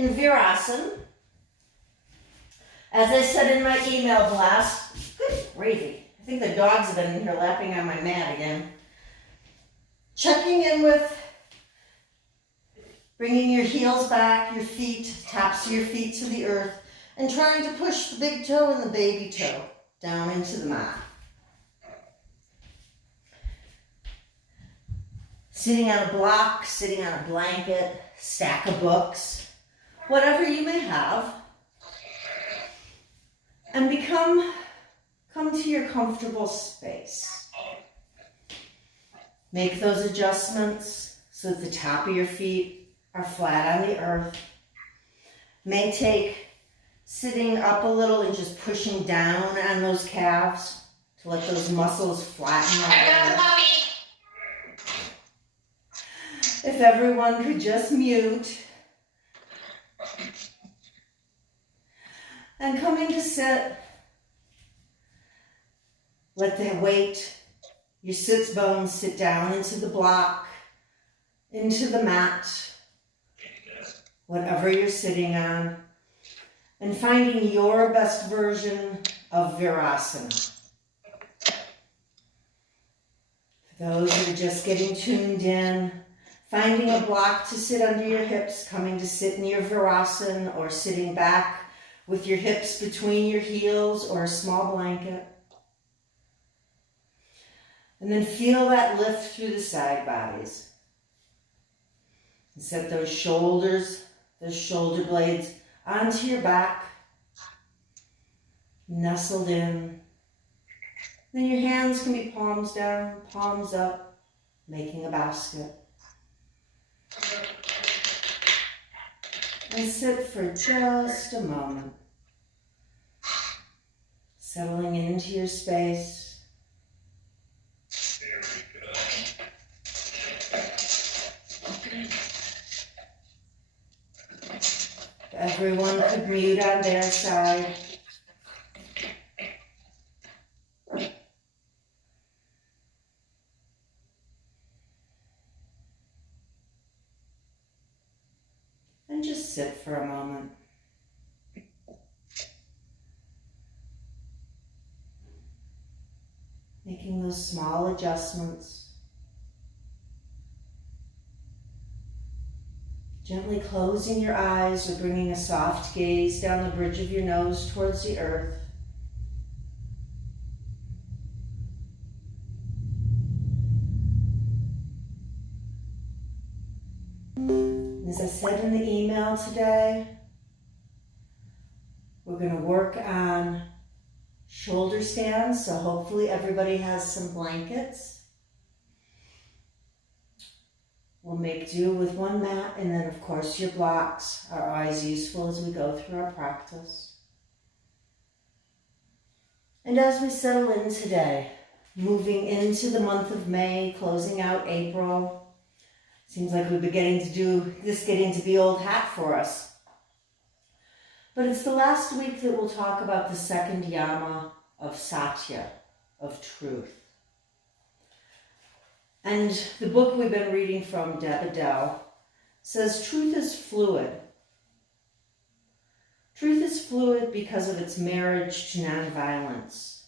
in Virasana. As I said in my email blast, good gravy. I think the dogs have been in here lapping on my mat again. Checking in with bringing your heels back, your feet, tops of your feet to the earth, and trying to push the big toe and the baby toe down into the mat. Sitting on a block, sitting on a blanket, stack of books, whatever you may have, and come to your comfortable space. Make those adjustments so that the top of your feet are flat on the earth. May take sitting up a little and just pushing down on those calves to let those muscles flatten out. If everyone could just mute. And coming to sit, let the weight, your sits bones sit down into the block, into the mat, whatever you're sitting on, and finding your best version of Virasana. For those who are just getting tuned in, finding a block to sit under your hips, coming to sit in your Virasana, or sitting back with your hips between your heels or a small blanket. And then feel that lift through the side bodies. And set those shoulders, those shoulder blades onto your back, nestled in. Then your hands can be palms down, palms up, making a basket. And sit for just a moment, settling into your space. Everyone could mute on their side. And just sit for a moment. Making those small adjustments. Gently closing your eyes or bringing a soft gaze down the bridge of your nose towards the earth. As I said in the email today, we're going to work on shoulder stands, so hopefully everybody has some blankets. We'll make do with one mat, and then of course your blocks are always useful as we go through our practice. And as we settle in today, moving into the month of May, closing out April, seems like we've been getting to be old hat for us. But it's the last week that we'll talk about the second yama of Satya, of truth. And the book we've been reading from, Deb Adele, says truth is fluid. Truth is fluid because of its marriage to nonviolence.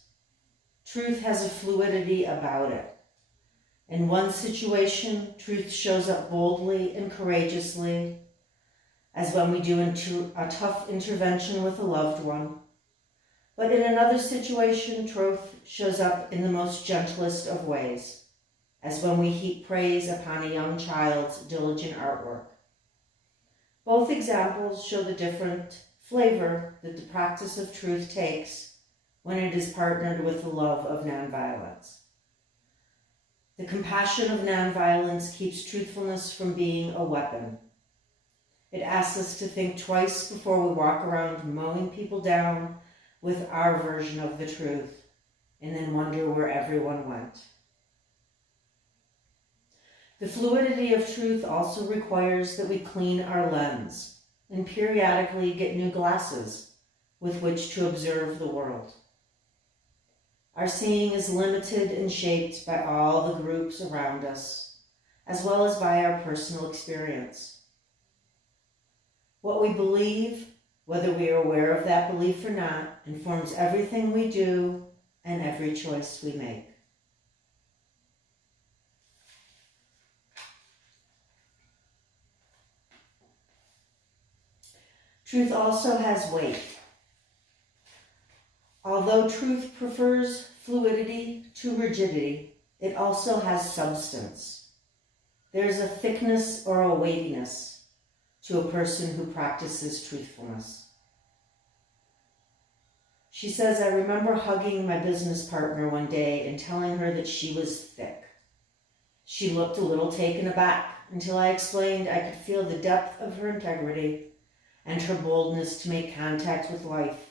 Truth has a fluidity about it. In one situation, truth shows up boldly and courageously, as when we do a tough intervention with a loved one. But in another situation, truth shows up in the most gentlest of ways, as when we heap praise upon a young child's diligent artwork. Both examples show the different flavor that the practice of truth takes when it is partnered with the love of nonviolence. The compassion of nonviolence keeps truthfulness from being a weapon. It asks us to think twice before we walk around mowing people down with our version of the truth, and then wonder where everyone went. The fluidity of truth also requires that we clean our lens and periodically get new glasses with which to observe the world. Our seeing is limited and shaped by all the groups around us, as well as by our personal experience. What we believe, whether we are aware of that belief or not, informs everything we do and every choice we make. Truth also has weight. Although truth prefers fluidity to rigidity, it also has substance. There's a thickness or a weightiness to a person who practices truthfulness. She says, I remember hugging my business partner one day and telling her that she was thick. She looked a little taken aback until I explained I could feel the depth of her integrity and her boldness to make contact with life,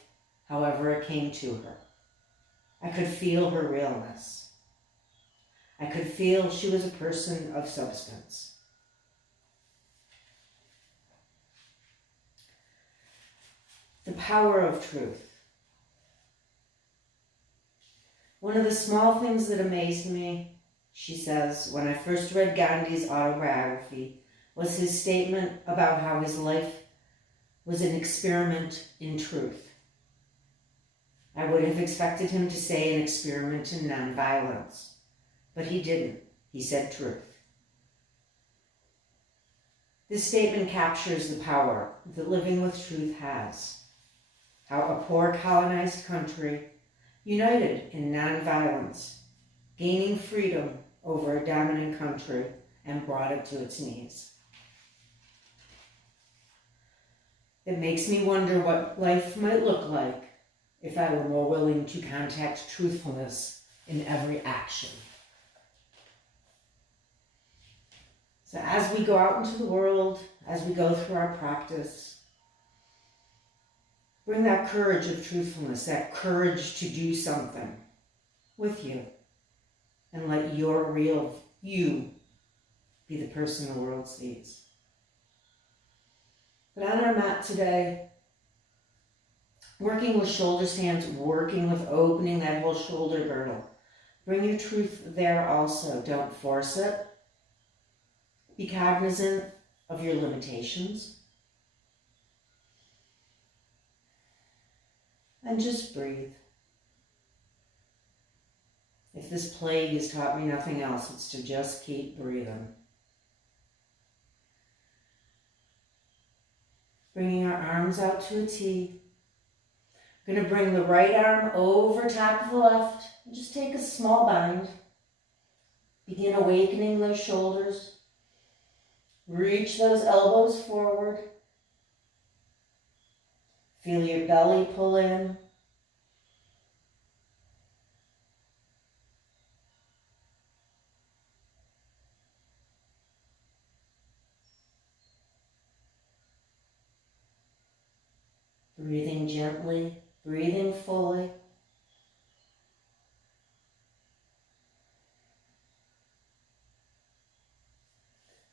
however it came to her. I could feel her realness. I could feel she was a person of substance. The power of truth. One of the small things that amazed me, she says, when I first read Gandhi's autobiography, was his statement about how his life was an experiment in truth. I would have expected him to say an experiment in nonviolence, but he didn't. He said truth. This statement captures the power that living with truth has. How a poor colonized country united in nonviolence, gaining freedom over a dominant country, and brought it to its knees. It makes me wonder what life might look like if I were more willing to contact truthfulness in every action. So as we go out into the world, as we go through our practice, bring that courage of truthfulness, that courage to do something with you, and let your real you be the person the world sees. But on our mat today, working with shoulder stands, working with opening that whole shoulder girdle. Bring your truth there also. Don't force it. Be cognizant of your limitations. And just breathe. If this plague has taught me nothing else, it's to just keep breathing. Bringing our arms out to a T. We're going to bring the right arm over top of the left. And just take a small bind. Begin awakening those shoulders. Reach those elbows forward. Feel your belly pull in. Breathing gently, breathing fully.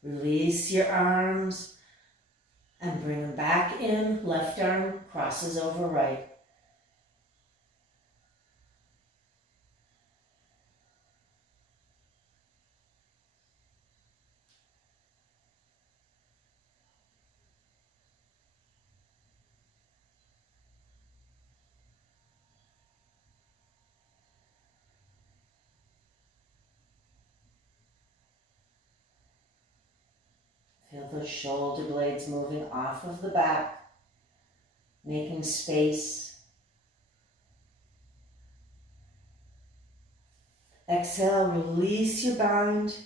Release your arms and bring them back in. Left arm crosses over right. Feel those shoulder blades moving off of the back, making space. Exhale, release your bind.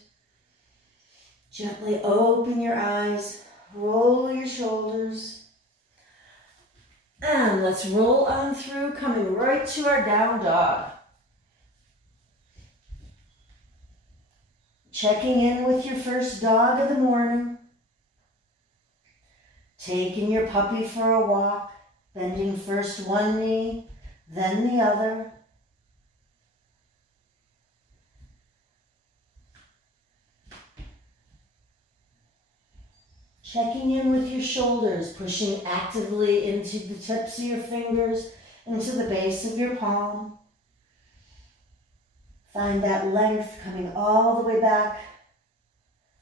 Gently open your eyes, roll your shoulders. And let's roll on through, coming right to our down dog. Checking in with your first dog of the morning. Taking your puppy for a walk, bending first one knee, then the other. Checking in with your shoulders, pushing actively into the tips of your fingers, into the base of your palm. Find that length coming all the way back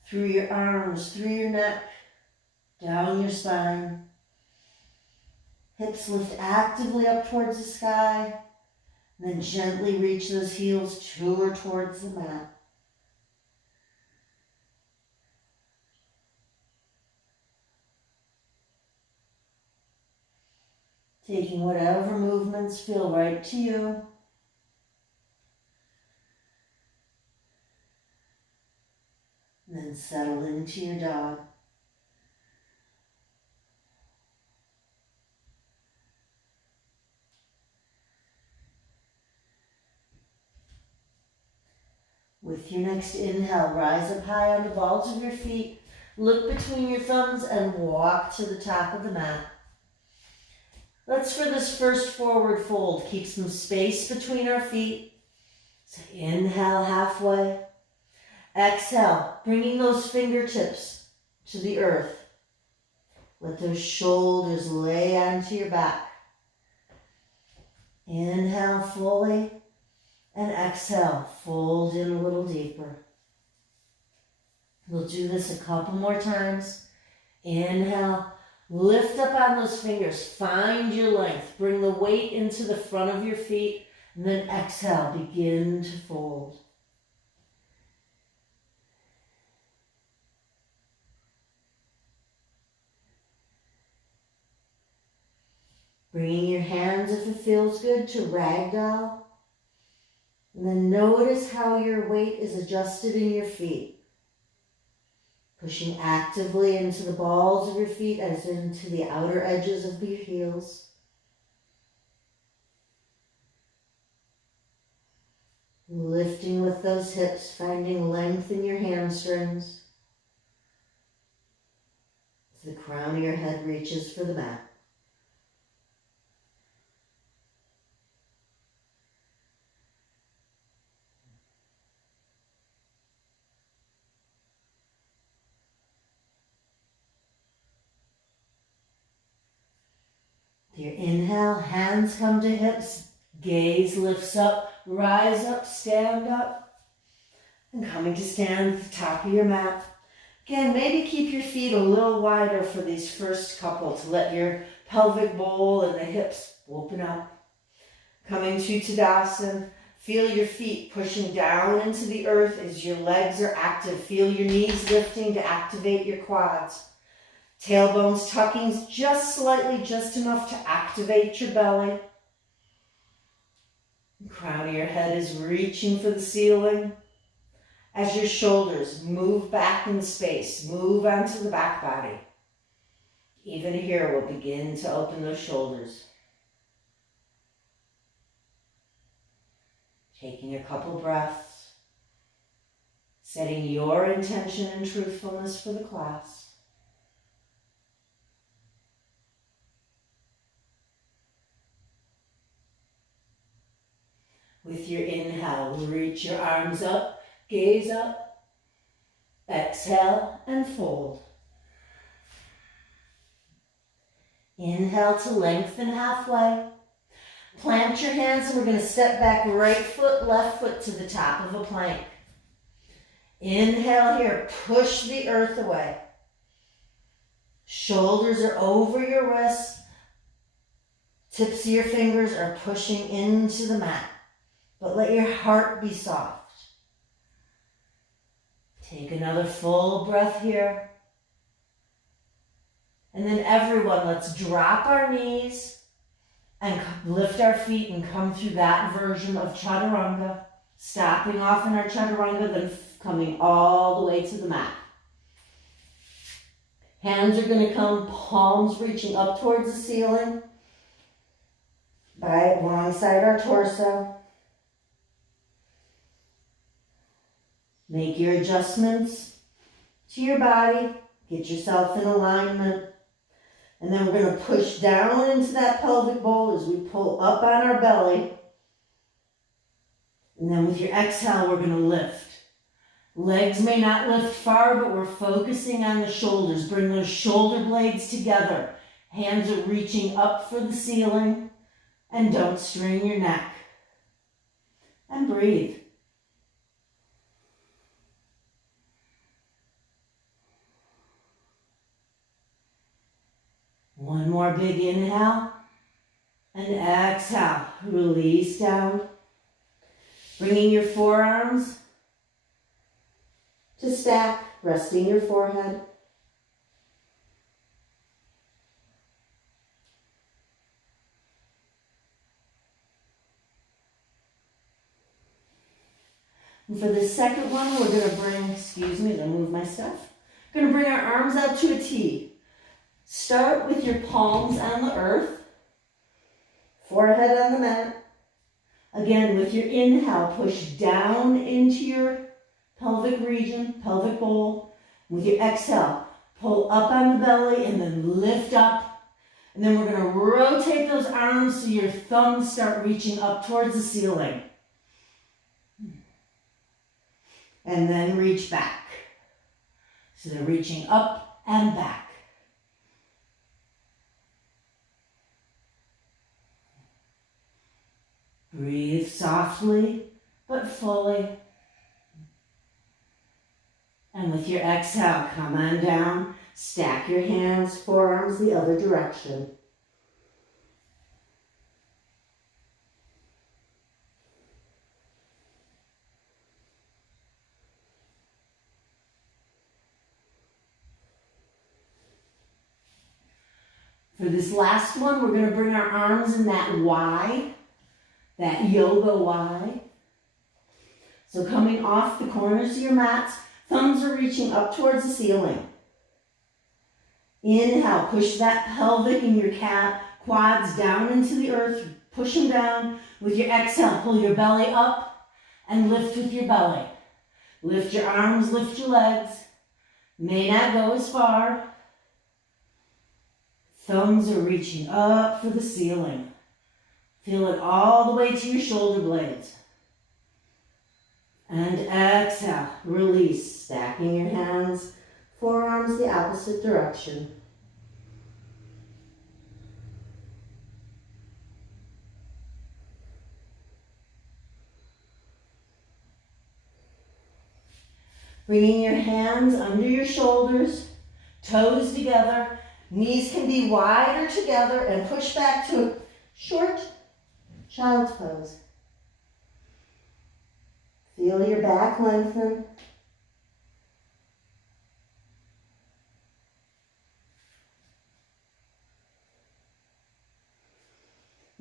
through your arms, through your neck, down your spine. Hips lift actively up towards the sky. And then gently reach those heels to or towards the mat. Taking whatever movements feel right to you. And then settle into your dog. With your next inhale, rise up high on the balls of your feet. Look between your thumbs and walk to the top of the mat. Let's, for this first forward fold, keep some space between our feet. So inhale halfway. Exhale, bringing those fingertips to the earth. Let those shoulders lay onto your back. Inhale fully. And exhale, fold in a little deeper. We'll do this a couple more times. Inhale, lift up on those fingers, find your length. Bring the weight into the front of your feet, and then exhale, begin to fold. Bringing your hands, if it feels good, to ragdoll. And then notice how your weight is adjusted in your feet. Pushing actively into the balls of your feet as into the outer edges of your heels. Lifting with those hips, finding length in your hamstrings. As the crown of your head reaches for the mat. Your inhale, hands come to hips, gaze lifts up, rise up, stand up, and coming to stand at the top of your mat. Again, maybe keep your feet a little wider for these first couple to let your pelvic bowl and the hips open up. Coming to Tadasana, feel your feet pushing down into the earth as your legs are active. Feel your knees lifting to activate your quads. Tailbones tucking just slightly, just enough to activate your belly. The crown of your head is reaching for the ceiling. As your shoulders move back in space, move onto the back body. Even here, we'll begin to open those shoulders. Taking a couple breaths, setting your intention and truthfulness for the class. With your inhale, reach your arms up, gaze up, exhale, and fold. Inhale to lengthen halfway. Plant your hands and we're going to step back right foot, left foot to the top of a plank. Inhale here, push the earth away. Shoulders are over your wrists. Tips of your fingers are pushing into the mat. But let your heart be soft. Take another full breath here. And then everyone, let's drop our knees and lift our feet and come through that version of chaturanga. Stopping off in our chaturanga, then coming all the way to the mat. Hands are going to come, palms reaching up towards the ceiling. Right alongside our torso. Make your adjustments to your body. Get yourself in alignment. And then we're going to push down into that pelvic bowl as we pull up on our belly. And then with your exhale, we're going to lift. Legs may not lift far, but we're focusing on the shoulders. Bring those shoulder blades together. Hands are reaching up for the ceiling. And don't strain your neck. And breathe. One more big inhale. And exhale, release down. Bringing your forearms to stack, resting your forehead. And for the second one, we're going to bring, excuse me, I'm going to move my stuff. We're going to bring our arms out to a T. Start with your palms on the earth, forehead on the mat. Again, with your inhale, push down into your pelvic region, pelvic bowl. With your exhale, pull up on the belly and then lift up. And then we're going to rotate those arms so your thumbs start reaching up towards the ceiling. And then reach back. So they're reaching up and back. Breathe softly but fully. And with your exhale, come on down. Stack your hands, forearms the other direction. For this last one, we're going to bring our arms in that Y. That yoga Y. So coming off the corners of your mats, thumbs are reaching up towards the ceiling. Inhale, push that pelvic and your quads down into the earth. Push them down. With your exhale, pull your belly up and lift with your belly. Lift your arms, lift your legs. May not go as far. Thumbs are reaching up for the ceiling. Feel it all the way to your shoulder blades. And exhale, release, stacking your hands, forearms the opposite direction. Bringing your hands under your shoulders, toes together, knees can be wider together, and push back to a short child's pose. Feel your back lengthen.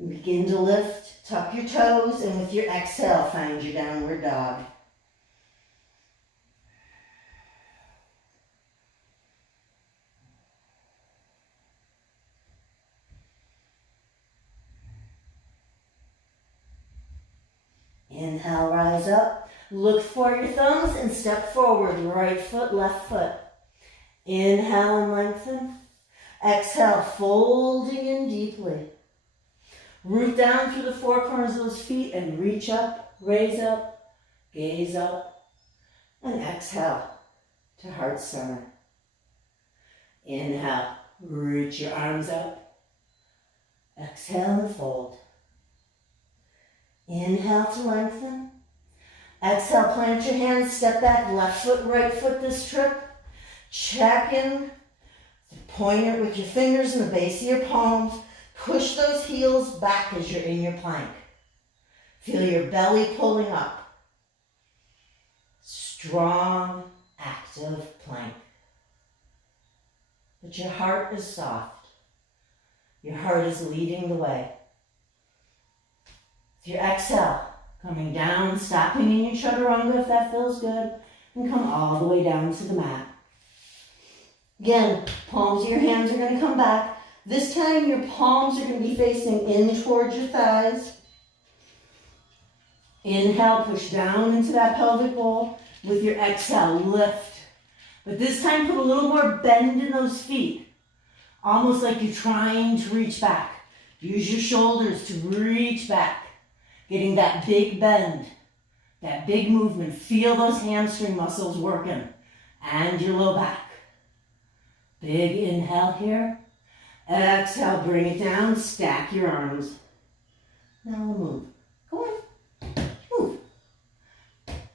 Begin to lift, tuck your toes, and with your exhale, find your downward dog. Inhale, rise up. Look for your thumbs and step forward. Right foot, left foot. Inhale and lengthen. Exhale, folding in deeply. Root down through the four corners of those feet and reach up, raise up, gaze up, and exhale to heart center. Inhale, reach your arms up. Exhale and fold. Inhale to lengthen. Exhale, plant your hands, step back, left foot, right foot this trip. Check in, pointer with your fingers in the base of your palms. Push those heels back as you're in your plank. Feel your belly pulling up. Strong, active plank. But your heart is soft. Your heart is leading the way. With your exhale, coming down, stopping in your chaturanga if that feels good, and come all the way down to the mat. Again, palms of your hands are going to come back. This time your palms are going to be facing in towards your thighs. Inhale, push down into that pelvic bowl. With your exhale, lift. But this time put a little more bend in those feet. Almost like you're trying to reach back. Use your shoulders to reach back. Getting that big bend, that big movement. Feel those hamstring muscles working. And your low back. Big inhale here. Exhale, bring it down, stack your arms. Now we'll move. Go on. Move.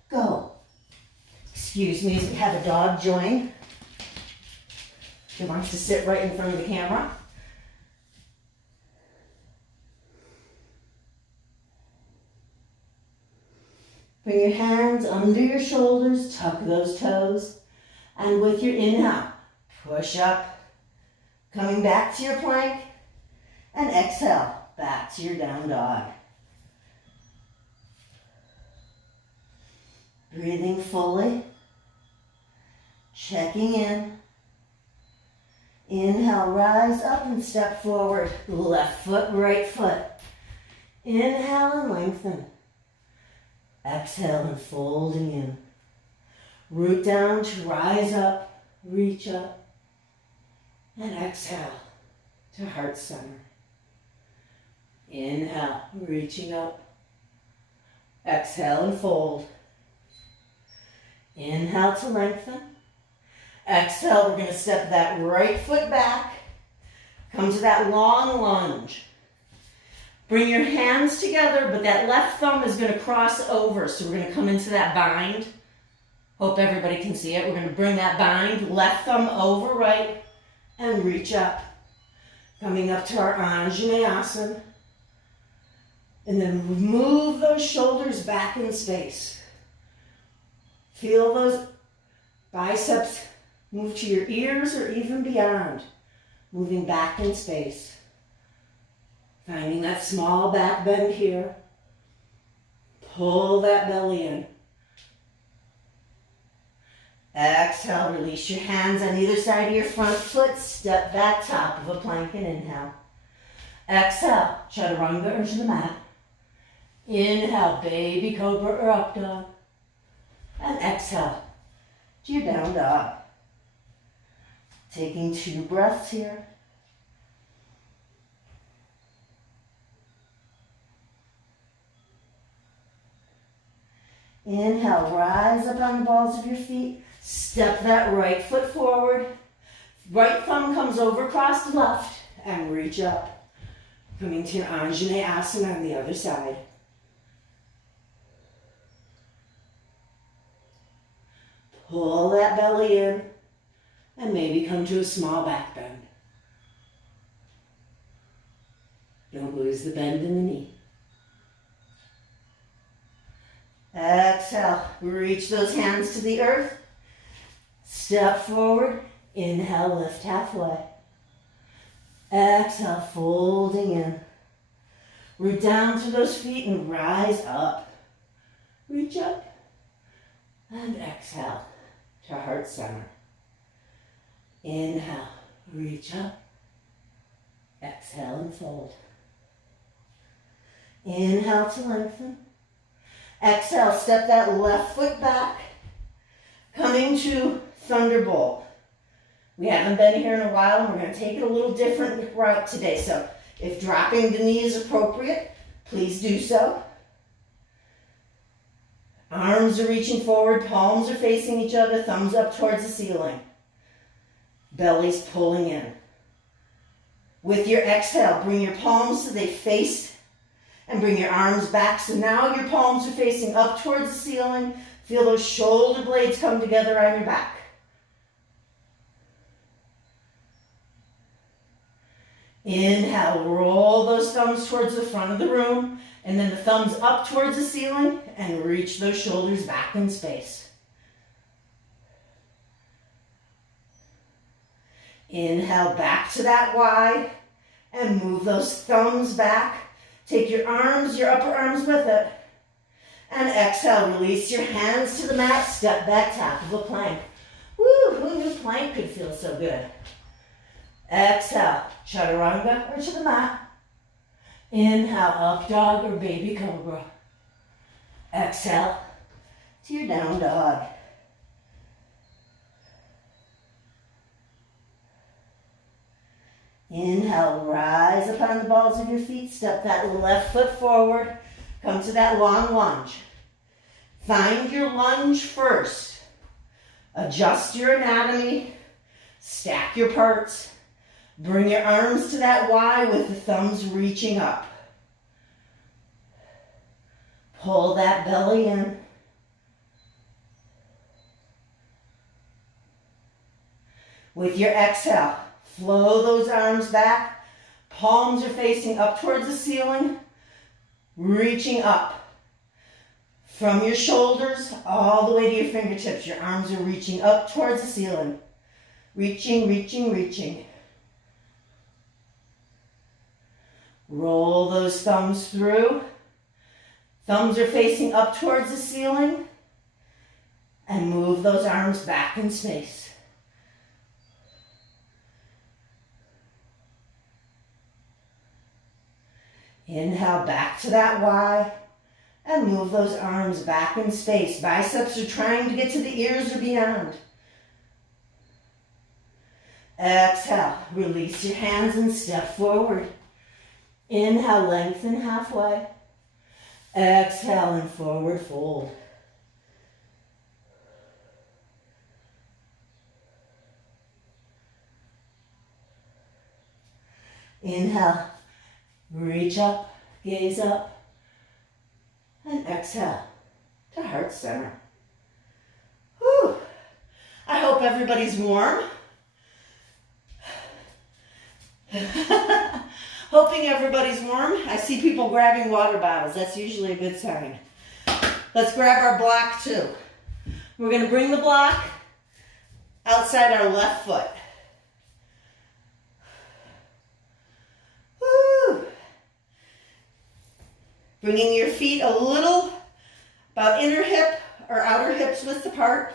Go. Excuse me as we have a dog join. He wants to sit right in front of the camera. Bring your hands under your shoulders, tuck those toes, and with your inhale, push up, coming back to your plank, and exhale, back to your down dog. Breathing fully, checking in. Inhale, rise up and step forward. Left foot, right foot. Inhale and lengthen. Exhale and folding in. Root down to rise up, reach up. And exhale to heart center. Inhale, reaching up. Exhale and fold. Inhale to lengthen. Exhale, we're going to step that right foot back. Come to that long lunge. Bring your hands together, but that left thumb is going to cross over. So we're going to come into that bind. Hope everybody can see it. We're going to bring that bind, left thumb over right, and reach up. Coming up to our Anjaneyasana. And then move those shoulders back in space. Feel those biceps move to your ears or even beyond. Moving back in space. Finding that small back bend here. Pull that belly in. Exhale, release your hands on either side of your front foot. Step back, top of a plank, and inhale. Exhale, chaturanga or to the mat. Inhale, baby cobra or up dog. And exhale to your down dog. Taking 2 breaths here. Inhale, rise up on the balls of your feet. Step that right foot forward. Right thumb comes over across the left and reach up. Coming to your Anjaneyasana on the other side. Pull that belly in and maybe come to a small back bend. Don't lose the bend in the knee. Exhale, reach those hands to the earth. Step forward, inhale, lift halfway. Exhale, folding in. Root down to those feet and rise up. Reach up and exhale to heart center. Inhale, reach up. Exhale and fold. Inhale to lengthen. Exhale, step that left foot back. Coming to thunderbolt. We haven't been here in a while and we're going to take it a little different route today. So if dropping the knee is appropriate, please do so. Arms are reaching forward, palms are facing each other, thumbs up towards the ceiling. Belly's pulling in. With your exhale, bring your palms so they face and bring your arms back. So now your palms are facing up towards the ceiling. Feel those shoulder blades come together on your back. Inhale, roll those thumbs towards the front of the room, and then the thumbs up towards the ceiling, and reach those shoulders back in space. Inhale, back to that Y, and move those thumbs back. Take your arms, your upper arms with it. And exhale, release your hands to the mat, step back, top of a plank. Woo, who knew plank could feel so good? Exhale, chaturanga or to the mat. Inhale, up dog or baby cobra. Exhale to your down dog. Inhale, rise up on the balls of your feet, step that left foot forward, come to that long lunge. Find your lunge first. Adjust your anatomy, stack your parts. Bring your arms to that Y with the thumbs reaching up. Pull that belly in. With your exhale, flow those arms back. Palms are facing up towards the ceiling. Reaching up. From your shoulders all the way to your fingertips, your arms are reaching up towards the ceiling. Reaching, reaching, reaching. Roll those thumbs through. Thumbs are facing up towards the ceiling. And move those arms back in space. Inhale back to that Y. And move those arms back in space. Biceps are trying to get to the ears or beyond. Exhale, release your hands and step forward. Inhale, lengthen halfway. Exhale and forward fold. Inhale, reach up, gaze up. And exhale to heart center. Whew. I hope everybody's warm. Hoping everybody's warm. I see people grabbing water bottles. That's usually a good sign. Let's grab our block too. We're going to bring the block outside our left foot. Woo. Bringing your feet a little, about inner hip or outer hips width apart.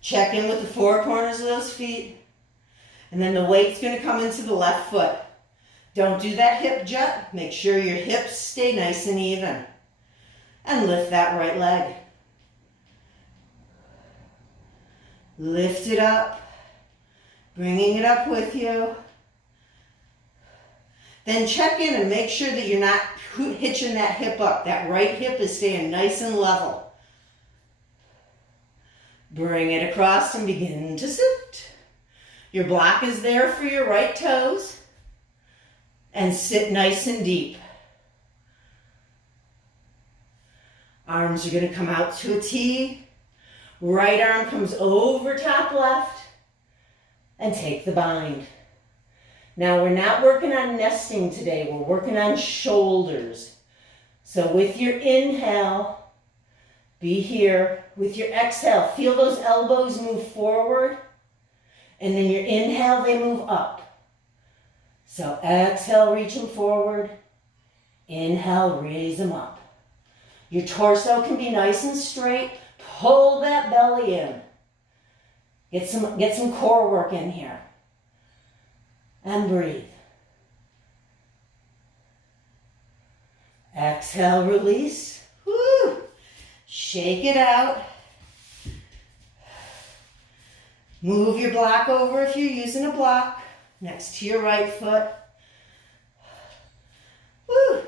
Check in with the four corners of those feet. And then the weight's going to come into the left foot. Don't do that hip jut. Make sure your hips stay nice and even. And lift that right leg. Lift it up. Bringing it up with you. Then check in and make sure that you're not hitching that hip up. That right hip is staying nice and level. Bring it across and begin to sit. Your block is there for your right toes. And sit nice and deep. Arms are going to come out to a T. Right arm comes over top left. And take the bind. Now we're not working on nesting today. We're working on shoulders. So with your inhale, be here. With your exhale, feel those elbows move forward. And then your inhale, they move up. So exhale, reach them forward. Inhale, raise them up. Your torso can be nice and straight. Pull that belly in. Get some core work in here. And breathe. Exhale, release. Woo. Shake it out. Move your block over if you're using a block. Next to your right foot. Woo.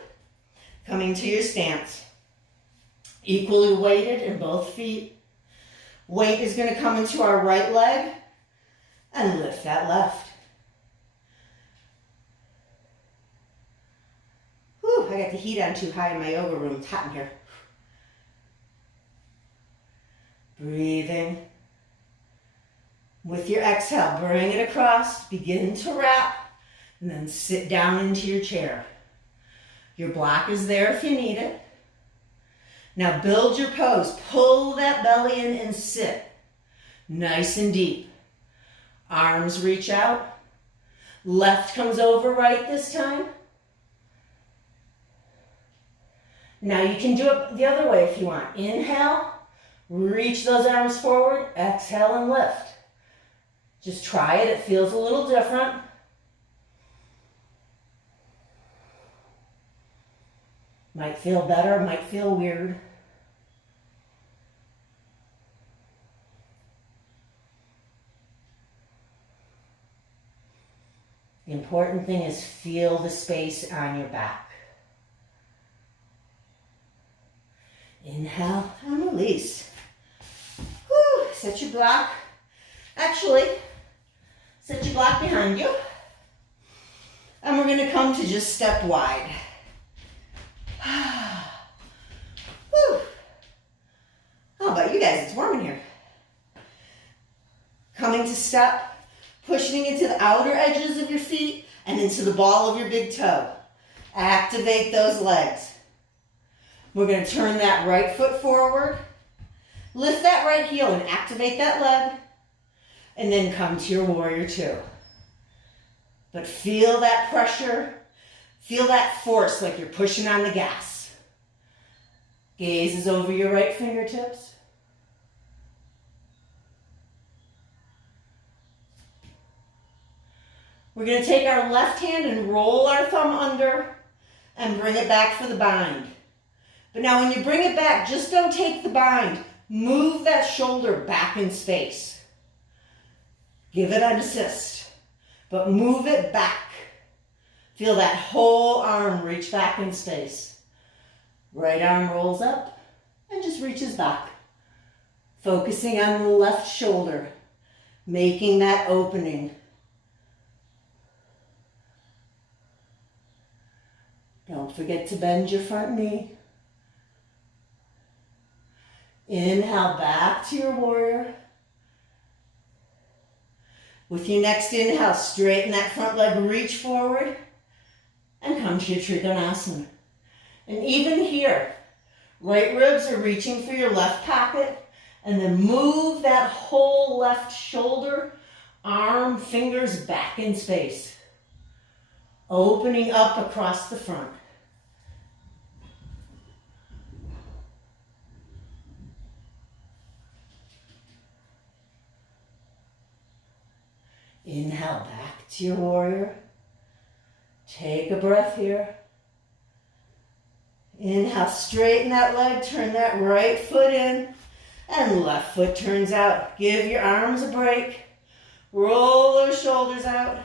Coming to your stance. Equally weighted in both feet. Weight is going to come into our right leg and lift that left. Whew, I got the heat on too high in my yoga room. It's hot in here. Breathing. With your exhale, bring it across, begin to wrap, and then sit down into your chair. Your block is there if you need it. Now build your pose. Pull that belly in and sit. Nice and deep. Arms reach out. Left comes over right this time. Now you can do it the other way if you want. Inhale, reach those arms forward. Exhale and lift. Just try it. It feels a little different. Might feel better, might feel weird. The important thing is feel the space on your back. Inhale and release. Whew, set your block. Actually, set your block behind you. And we're going to come to just step wide. Whew. How about you guys? It's warm in here. Coming to step, pushing into the outer edges of your feet and into the ball of your big toe. Activate those legs. We're going to turn that right foot forward. Lift that right heel and activate that leg. And then come to your warrior two. But feel that pressure. Feel that force like you're pushing on the gas. Gaze is over your right fingertips. We're going to take our left hand and roll our thumb under and bring it back for the bind. But now when you bring it back, just don't take the bind. Move that shoulder back in space. Give it an assist, but move it back. Feel that whole arm reach back in space. Right arm rolls up and just reaches back. Focusing on the left shoulder, making that opening. Don't forget to bend your front knee. Inhale back to your warrior. With your next inhale, straighten that front leg, reach forward, and come to your Trikonasana. And even here, right ribs are reaching for your left pocket, and then move that whole left shoulder, arm, fingers back in space. Opening up across the front. Inhale back to your warrior. Take a breath here. Inhale, straighten that leg, turn that right foot in, and left foot turns out. Give your arms a break. Roll those shoulders out,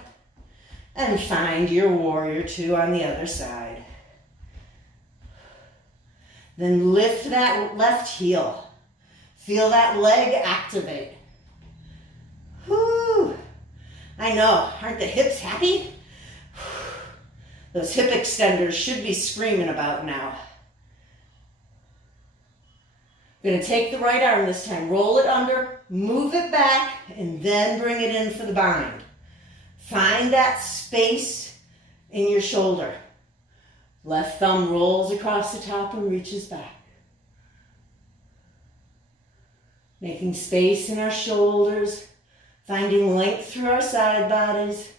and find your warrior two on the other side. Then lift that left heel. Feel that leg activate. Whew. I know, aren't the hips happy? Those hip extenders should be screaming about now. I'm going to take the right arm this time, roll it under, move it back, and then bring it in for the bind. Find that space in your shoulder. Left thumb rolls across the top and reaches back. Making space in our shoulders. Finding length through our side bodies.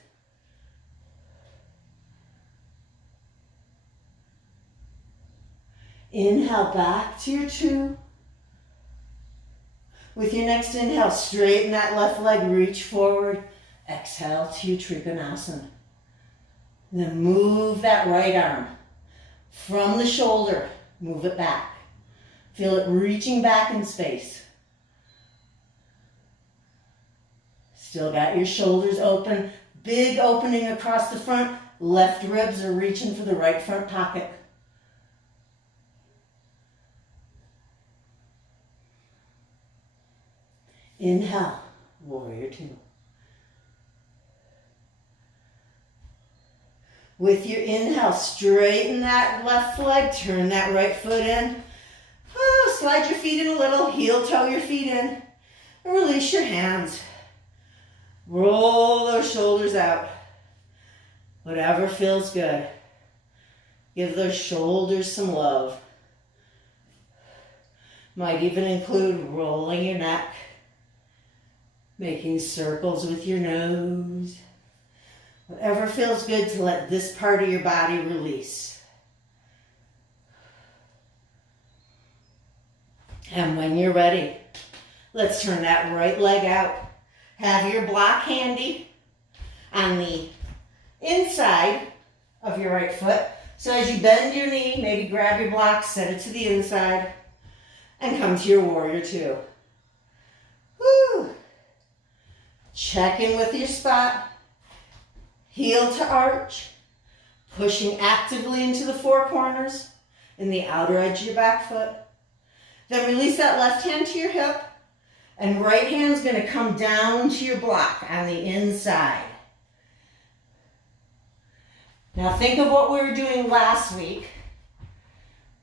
Inhale back to your two. With your next inhale, straighten that left leg, reach forward. Exhale to your Trikonasana. And then move that right arm from the shoulder. Move it back. Feel it reaching back in space. Still got your shoulders open, big opening across the front. Left ribs are reaching for the right front pocket. Inhale, warrior two. With your inhale, straighten that left leg, turn that right foot in. Oh, slide your feet in a little, heel toe your feet in, and release your hands. Roll those shoulders out. Whatever feels good. Give those shoulders some love. Might even include rolling your neck, making circles with your nose. Whatever feels good to let this part of your body release. And when you're ready, let's turn that right leg out. Have your block handy on the inside of your right foot. So as you bend your knee, maybe grab your block, set it to the inside, and come to your warrior two. Woo! Check in with your spot. Heel to arch, pushing actively into the four corners and the outer edge of your back foot. Then release that left hand to your hip, and right hand's going to come down to your block on the inside. Now think of what we were doing last week.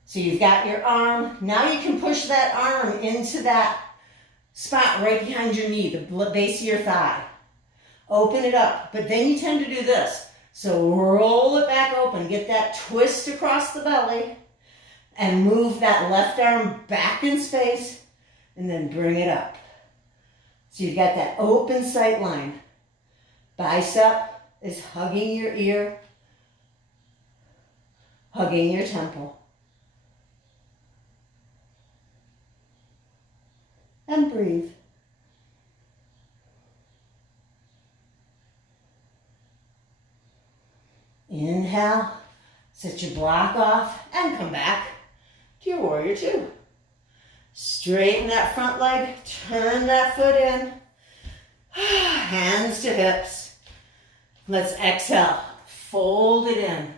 So you've got your arm. Now you can push that arm into that spot right behind your knee, the base of your thigh. Open it up, but then you tend to do this. So roll it back open, get that twist across the belly, And move that left arm back in space and then bring it up. So you've got that open sight line. Bicep is hugging your ear, hugging your temple. And breathe. Inhale, set your block off and come back to your warrior two. Straighten that front leg, turn that foot in. Hands to hips. Let's exhale, fold it in.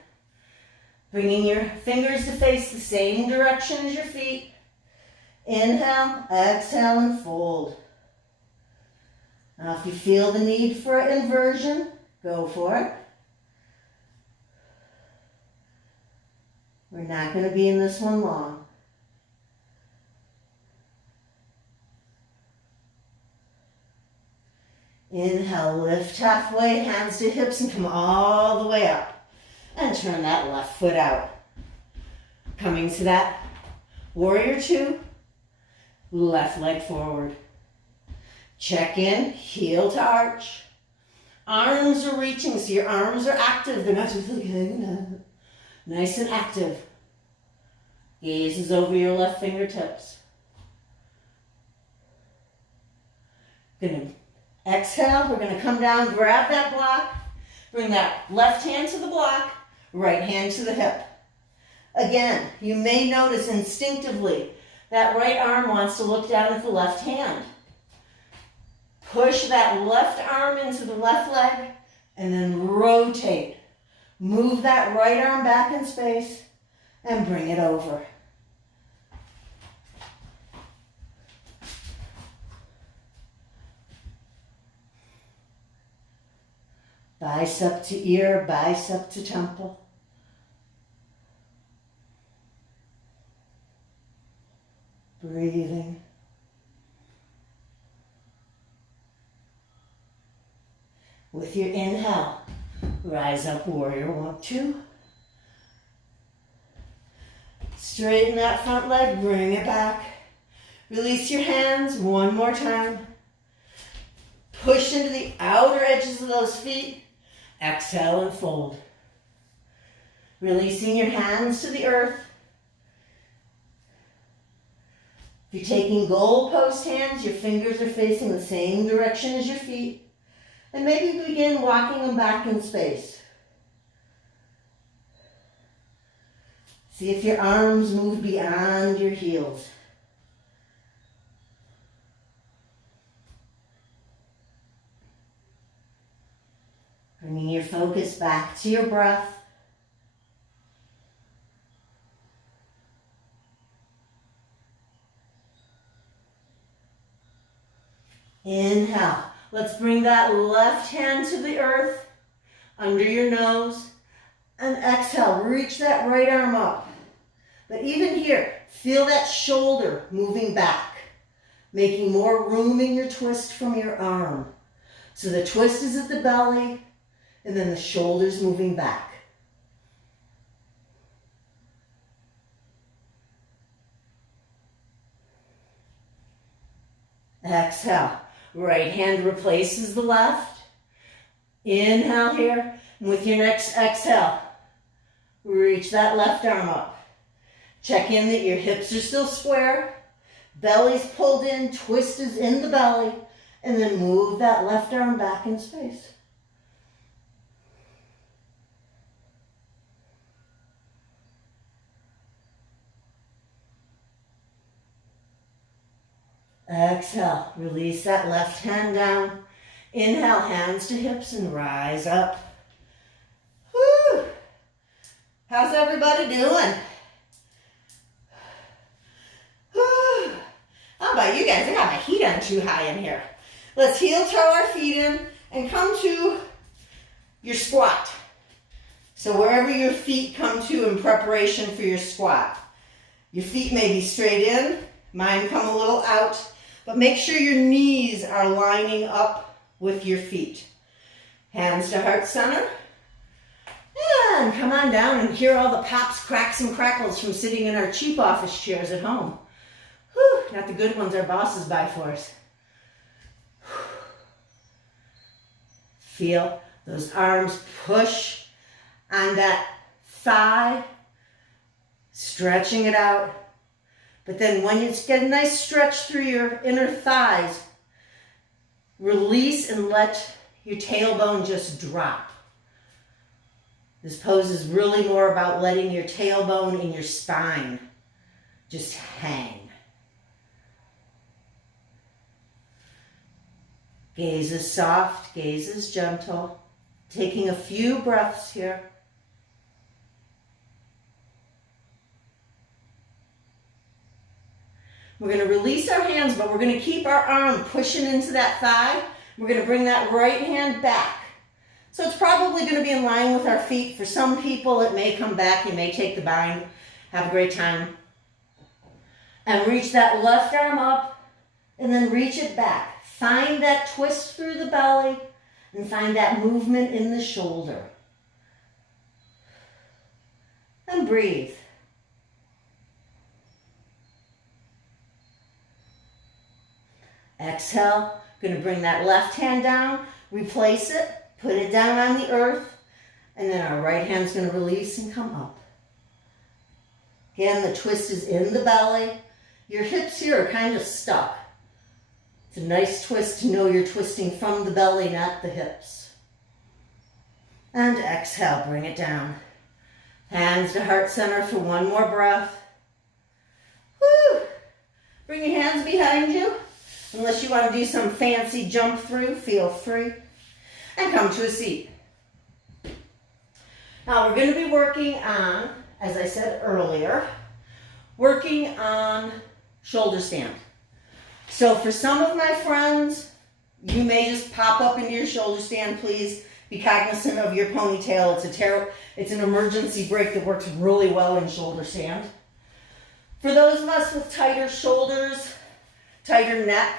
Bringing your fingers to face the same direction as your feet. Inhale, exhale, and fold. Now if you feel the need for inversion, go for it. We're not going to be in this one long. Inhale, lift halfway, hands to hips, and come all the way up. And turn that left foot out. Coming to that warrior two, left leg forward. Check in, heel to arch. Arms are reaching, so your arms are active. They're not just like hanging out. Nice and active. Gaze is over your left fingertips. Gonna exhale, we're gonna come down, grab that block, bring that left hand to the block, right hand to the hip. Again, you may notice instinctively that right arm wants to look down at the left hand. Push that left arm into the left leg and then rotate. Move that right arm back in space and bring it over. Bicep to ear, bicep to temple. Breathing. With your inhale, rise up, warrior one, two. Straighten that front leg, bring it back. Release your hands one more time. Push into the outer edges of those feet. Exhale and fold. Releasing your hands to the earth. If you're taking goalpost hands, your fingers are facing the same direction as your feet. And maybe begin walking them back in space. See if your arms move beyond your heels. Bringing your focus back to your breath. Inhale. Let's bring that left hand to the earth, under your nose, and exhale. Reach that right arm up. But even here, feel that shoulder moving back, making more room in your twist from your arm. So the twist is at the belly, and then the shoulders moving back. Exhale. Right hand replaces the left. Inhale here. And with your next exhale, reach that left arm up. Check in that your hips are still square. Belly's pulled in, twist is in the belly. And then move that left arm back in space. Exhale, release that left hand down. Inhale, hands to hips and rise up. Woo! How's everybody doing? Woo! How about you guys? I got my heat on too high in here. Let's heel toe our feet in and come to your squat. So wherever your feet come to in preparation for your squat. Your feet may be straight in, mine come a little out. But make sure your knees are lining up with your feet. Hands to heart center. And come on down and hear all the pops, cracks, and crackles from sitting in our cheap office chairs at home. Whew, not the good ones our bosses buy for us. Feel those arms push on that thigh, stretching it out. But then when you get a nice stretch through your inner thighs, release and let your tailbone just drop. This pose is really more about letting your tailbone and your spine just hang. Gaze is soft, gaze is gentle. Taking a few breaths here. We're going to release our hands, but we're going to keep our arm pushing into that thigh. We're going to bring that right hand back. So it's probably going to be in line with our feet. For some people, it may come back. You may take the bind. Have a great time. And reach that left arm up and then reach it back. Find that twist through the belly and find that movement in the shoulder. And breathe. Exhale. Going to bring that left hand down, replace it, put it down on the earth, and then our right hand's going to release and come up. Again, the twist is in the belly. Your hips here are kind of stuck. It's a nice twist to know you're twisting from the belly, not the hips. And exhale, bring it down. Hands to heart center for one more breath. Woo! Bring your hands behind you. Unless you want to do some fancy jump through, feel free. And come to a seat. Now we're going to be working on, as I said earlier, working on shoulder stand. So for some of my friends, you may just pop up into your shoulder stand. Please be cognizant of your ponytail. It's an emergency break that works really well in shoulder stand. For those of us with tighter shoulders, tighter neck,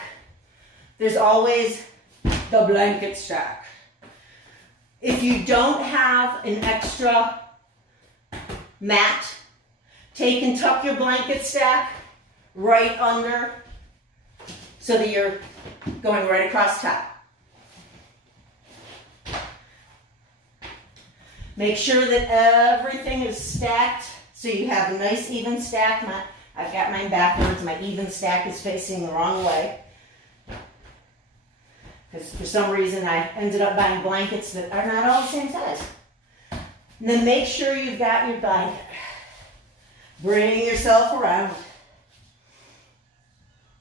there's always the blanket stack. If you don't have an extra mat, take and tuck your blanket stack right under so that you're going right across top. Make sure that everything is stacked so you have a nice even stack. I've got mine backwards. My even stack is facing the wrong way. Because for some reason I ended up buying blankets that are not all the same size. And then make sure you've got your blanket. Bring yourself around.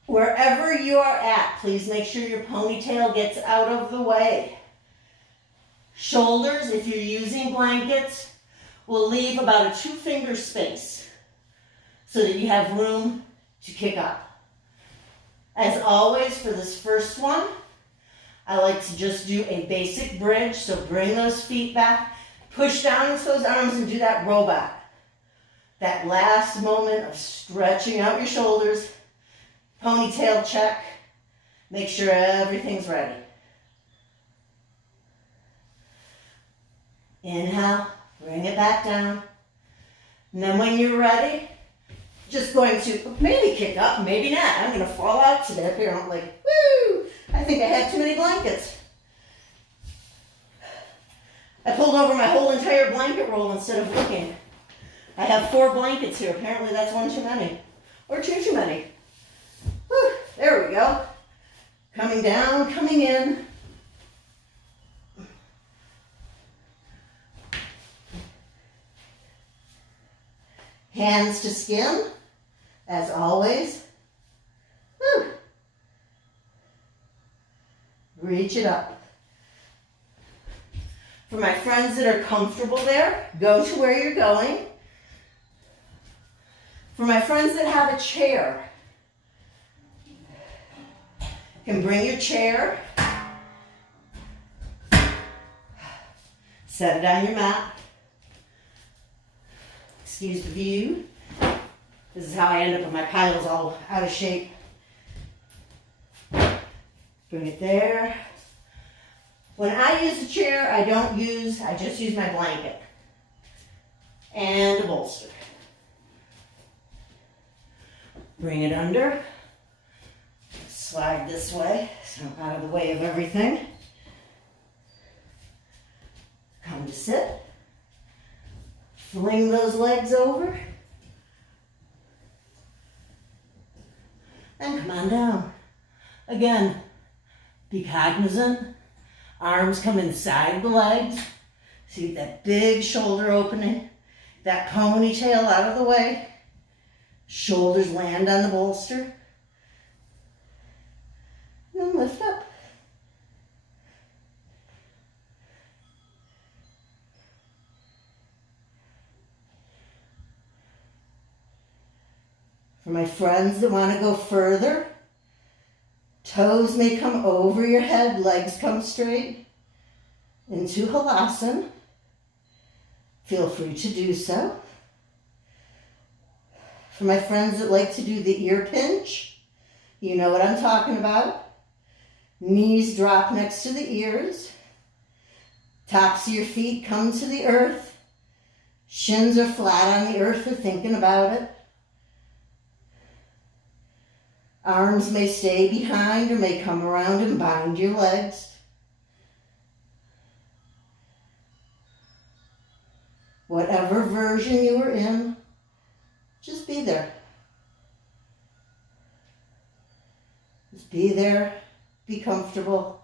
Wherever you are at, please make sure your ponytail gets out of the way. Shoulders, if you're using blankets, will leave about a 2-finger space so that you have room to kick up. As always, for this first one, I like to just do a basic bridge. So bring those feet back, push down into those arms and do that robot. That last moment of stretching out your shoulders, ponytail check. Make sure everything's ready. Inhale, bring it back down. And then when you're ready, just going to maybe kick up, maybe not. I'm going to fall out today apparently. Woo! I think I had too many blankets. I pulled over my whole entire blanket roll instead of looking. I have 4 blankets here. Apparently that's one too many. Or 2 too many. Whew, there we go. Coming down, coming in. Hands to skin, as always. Whew. Reach it up. For my friends that are comfortable there, go to where you're going. For my friends that have a chair, you can bring your chair, set it on your mat. Excuse the view. This is how I end up with my piles all out of shape. Bring it there. When I use the chair, I just use my blanket. and a bolster. Bring it under. Slide this way so I'm out of the way of everything. Come to sit. Fling those legs over. And come on down. Again, be cognizant. Arms come inside the legs. See that big shoulder opening. That ponytail out of the way. Shoulders land on the bolster. And then lift up. For my friends that want to go further, toes may come over your head, legs come straight into halasana. Feel free to do so. For my friends that like to do the ear pinch, you know what I'm talking about. Knees drop next to the ears. Tops of your feet come to the earth. Shins are flat on the earth for thinking about it. Arms may stay behind or may come around and bind your legs. Whatever version you are in, just be there. Just be there, be comfortable,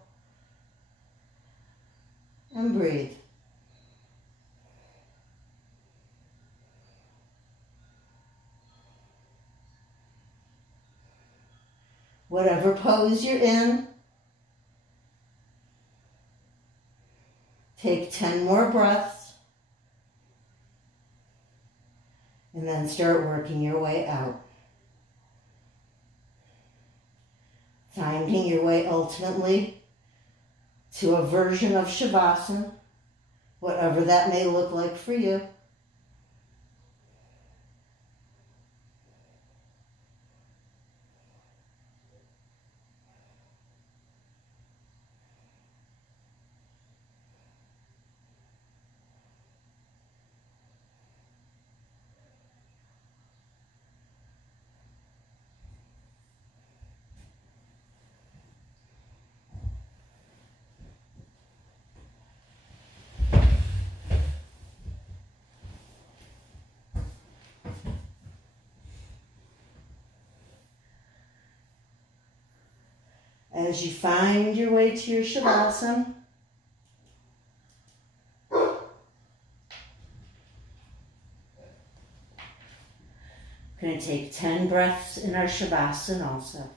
and breathe. Whatever pose you're in, take 10 more breaths, and then start working your way out. Finding your way ultimately to a version of Shavasana, whatever that may look like for you. As you find your way to your Shavasana, going to take 10 breaths in our Shavasana also.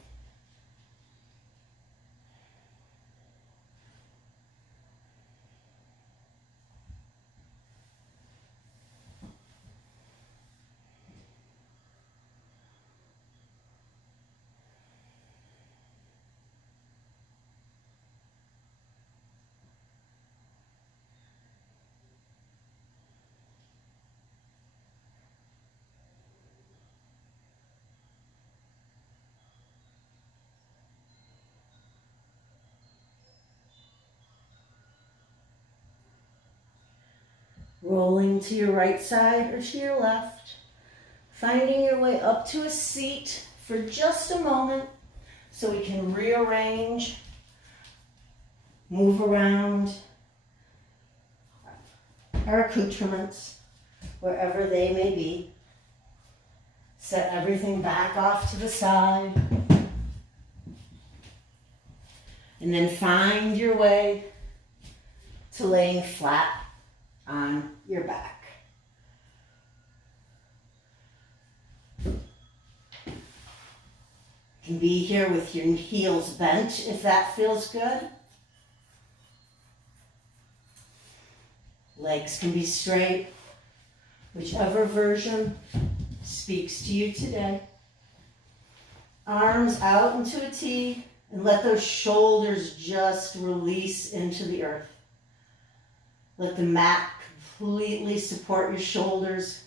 Rolling to your right side or to your left. Finding your way up to a seat for just a moment so we can rearrange, move around our accoutrements wherever they may be. Set everything back off to the side. And then find your way to laying flat on your back. You can be here with your heels bent if that feels good. Legs can be straight, whichever version speaks to you today. Arms out into a T and let those shoulders just release into the earth. Let the mat completely support your shoulders,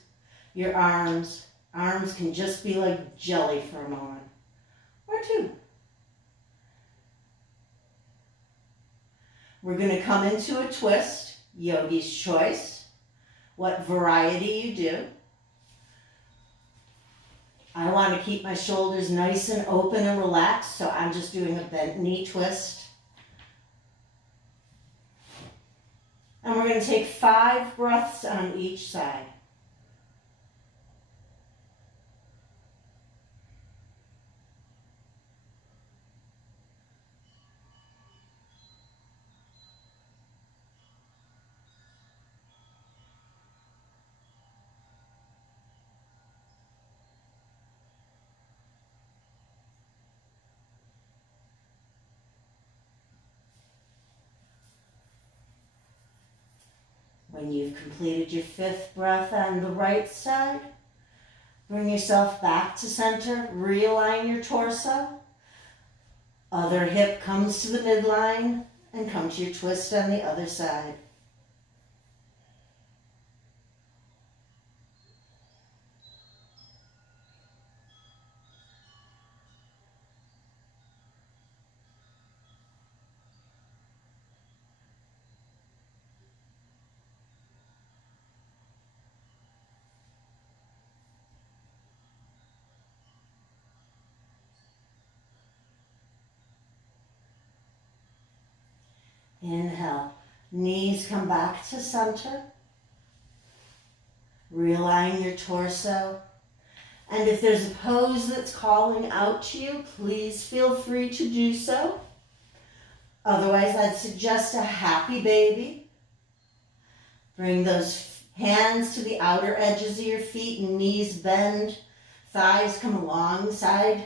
your arms. Arms can just be like jelly for a moment or two. We're going to come into a twist, yogi's choice. what variety you do. I want to keep my shoulders nice and open and relaxed, so I'm just doing a bent knee twist. And we're going to take 5 breaths on each side. When you've completed your 5th breath on the right side, bring yourself back to center, realign your torso. Other hip comes to the midline and come to your twist on the other side. Inhale, knees come back to center. Realign your torso. And if there's a pose that's calling out to you, please feel free to do so. Otherwise, I'd suggest a happy baby. Bring those hands to the outer edges of your feet and knees bend. Thighs come alongside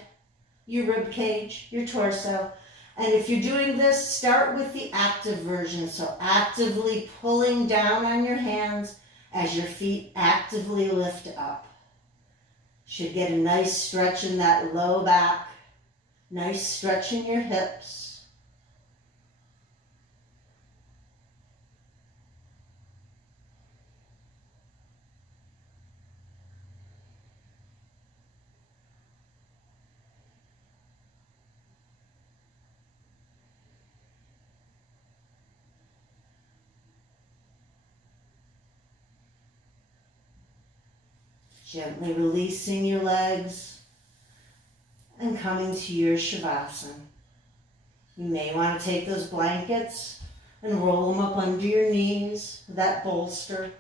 your rib cage, your torso. And if you're doing this, start with the active version. So actively pulling down on your hands as your feet actively lift up. Should get a nice stretch in that low back. Nice stretch in your hips. Gently releasing your legs and coming to your Shavasana. You may want to take those blankets and roll them up under your knees, that bolster.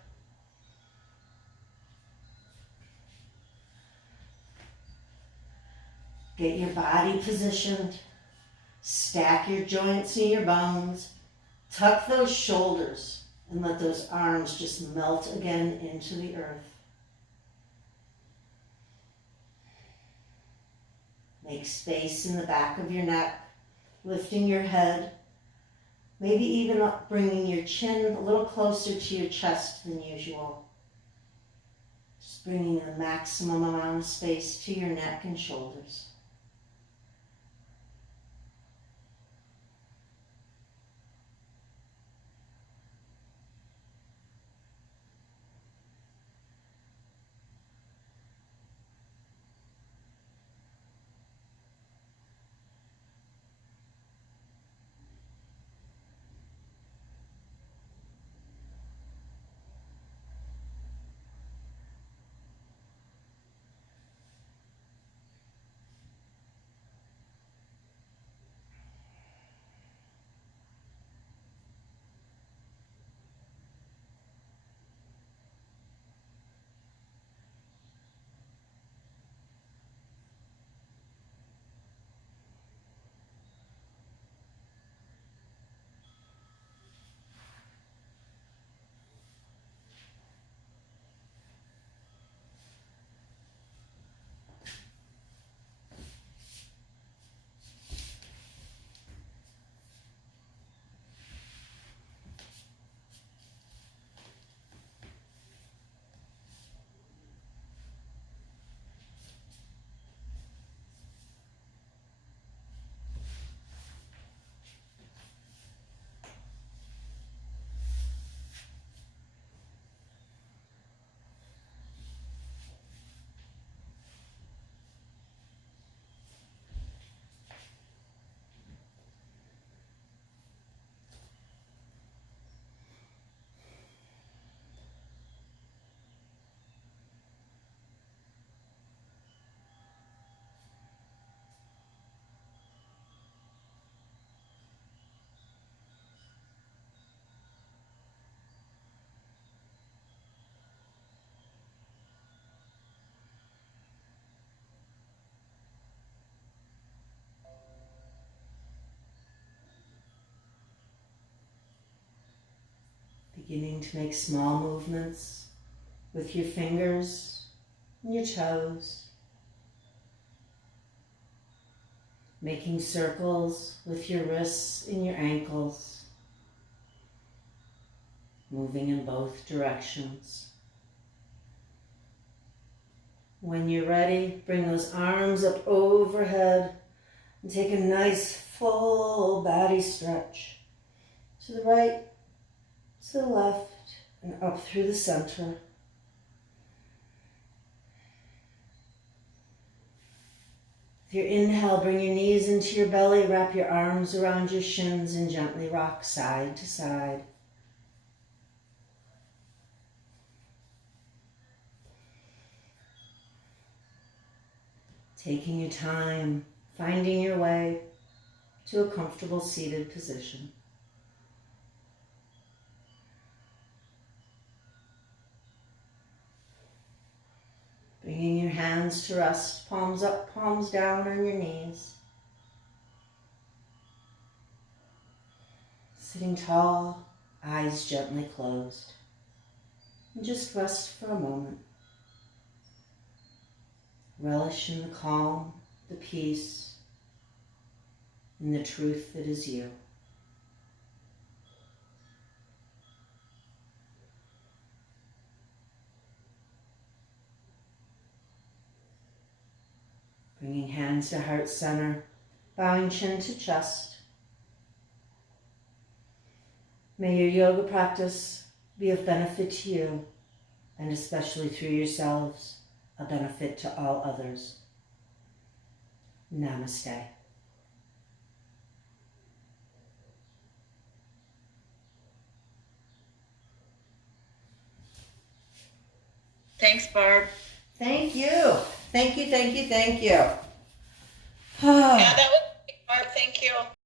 Get your body positioned. Stack your joints and your bones. Tuck those shoulders and let those arms just melt again into the earth. Make space in the back of your neck, lifting your head, maybe even bringing your chin a little closer to your chest than usual. Just bringing the maximum amount of space to your neck and shoulders. Beginning to make small movements with your fingers and your toes. Making circles with your wrists and your ankles. Moving in both directions. When you're ready, bring those arms up overhead and take a nice full body stretch to the right, to the left, and up through the center. With your inhale, bring your knees into your belly, wrap your arms around your shins, and gently rock side to side. Taking your time, finding your way to a comfortable seated position. Bringing your hands to rest, palms up, palms down on your knees. Sitting tall, eyes gently closed. And just rest for a moment. Relish in the calm, the peace, and the truth that is you. Bringing hands to heart center, bowing chin to chest. May your yoga practice be of benefit to you, and especially through yourselves, a benefit to all others. Namaste. Thanks, Barb. Thank you. Thank you, thank you, thank you. Yeah, that was Barb. Thank you.